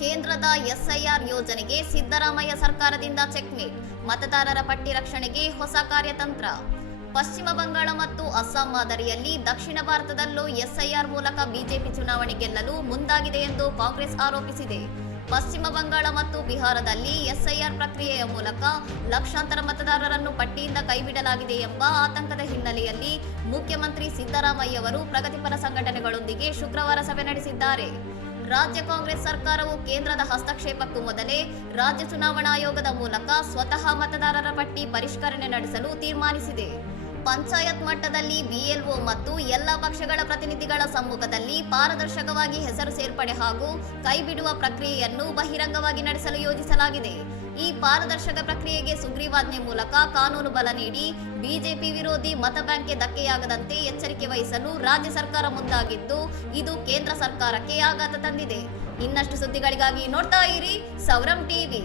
ಕೇಂದ್ರದ ಎಸ್ಐಆರ್ ಯೋಜನೆಗೆ ಸಿದ್ದರಾಮಯ್ಯ ಸರ್ಕಾರದಿಂದ ಚೆಕ್ಮೇಟ್. ಮತದಾರರ ಪಟ್ಟಿ ರಕ್ಷಣೆಗೆ ಹೊಸ ಕಾರ್ಯತಂತ್ರ. ಪಶ್ಚಿಮ ಬಂಗಾಳ ಮತ್ತು ಅಸ್ಸಾಂ ಮಾದರಿಯಲ್ಲಿ ದಕ್ಷಿಣ ಭಾರತದಲ್ಲೂ ಎಸ್ಐಆರ್ ಮೂಲಕ ಬಿಜೆಪಿ ಚುನಾವಣೆ ಗೆಲ್ಲಲು ಮುಂದಾಗಿದೆ ಎಂದು ಕಾಂಗ್ರೆಸ್ ಆರೋಪಿಸಿದೆ. ಪಶ್ಚಿಮ ಬಂಗಾಳ ಮತ್ತು ಬಿಹಾರದಲ್ಲಿ ಎಸ್ಐಆರ್ ಪ್ರಕ್ರಿಯೆಯ ಮೂಲಕ ಲಕ್ಷಾಂತರ ಮತದಾರರನ್ನು ಪಟ್ಟಿಯಿಂದ ಕೈಬಿಡಲಾಗಿದೆ ಎಂಬ ಆತಂಕದ ಹಿನ್ನೆಲೆಯಲ್ಲಿ ಮುಖ್ಯಮಂತ್ರಿ ಸಿದ್ದರಾಮಯ್ಯವರು ಪ್ರಗತಿಪರ ಸಂಘಟನೆಗಳೊಂದಿಗೆ ಶುಕ್ರವಾರ ಸಭೆ ನಡೆಸಿದ್ದಾರೆ. ರಾಜ್ಯ ಕಾಂಗ್ರೆಸ್ ಸರ್ಕಾರವು ಕೇಂದ್ರದ ಹಸ್ತಕ್ಷೇಪಕ್ಕೂ ಮೊದಲೇ ರಾಜ್ಯ ಚುನಾವಣಾ ಆಯೋಗದ ಮೂಲಕ ಸ್ವತಃ ಮತದಾರರ ಪಟ್ಟಿ ಪರಿಷ್ಕರಣೆ ನಡೆಸಲು ತೀರ್ಮಾನಿಸಿದೆ. ಪಂಚಾಯತ್ ಮಟ್ಟದಲ್ಲಿ ಬಿಎಲ್ಒ ಮತ್ತು ಎಲ್ಲ ಪಕ್ಷಗಳ ಪ್ರತಿನಿಧಿಗಳ ಸಮ್ಮುಖದಲ್ಲಿ ಪಾರದರ್ಶಕವಾಗಿ ಹೆಸರು ಸೇರ್ಪಡೆ ಹಾಗೂ ಕೈಬಿಡುವ ಪ್ರಕ್ರಿಯೆಯನ್ನು ಬಹಿರಂಗವಾಗಿ ನಡೆಸಲು ಯೋಜಿಸಲಾಗಿದೆ. ಈ ಪಾರದರ್ಶಕ ಪ್ರಕ್ರಿಯೆಗೆ ಸುಗ್ರೀವಾಜ್ಞೆ ಮೂಲಕ ಕಾನೂನು ಬಲ ನೀಡಿ ಬಿಜೆಪಿ ವಿರೋಧಿ ಮತ ಬ್ಯಾಂಕ್ಗೆ ಧಕ್ಕೆಯಾಗದಂತೆ ಎಚ್ಚರಿಕೆ ವಹಿಸಲು ರಾಜ್ಯ ಸರ್ಕಾರ ಮುಂದಾಗಿದ್ದು, ಇದು ಕೇಂದ್ರ ಸರ್ಕಾರಕ್ಕೆ ಆಘಾತ ತಂದಿದೆ. ಇನ್ನಷ್ಟು ಸುದ್ದಿಗಳಿಗಾಗಿ ನೋಡ್ತಾ ಇರಿ ಸೌರಂ ಟಿವಿ.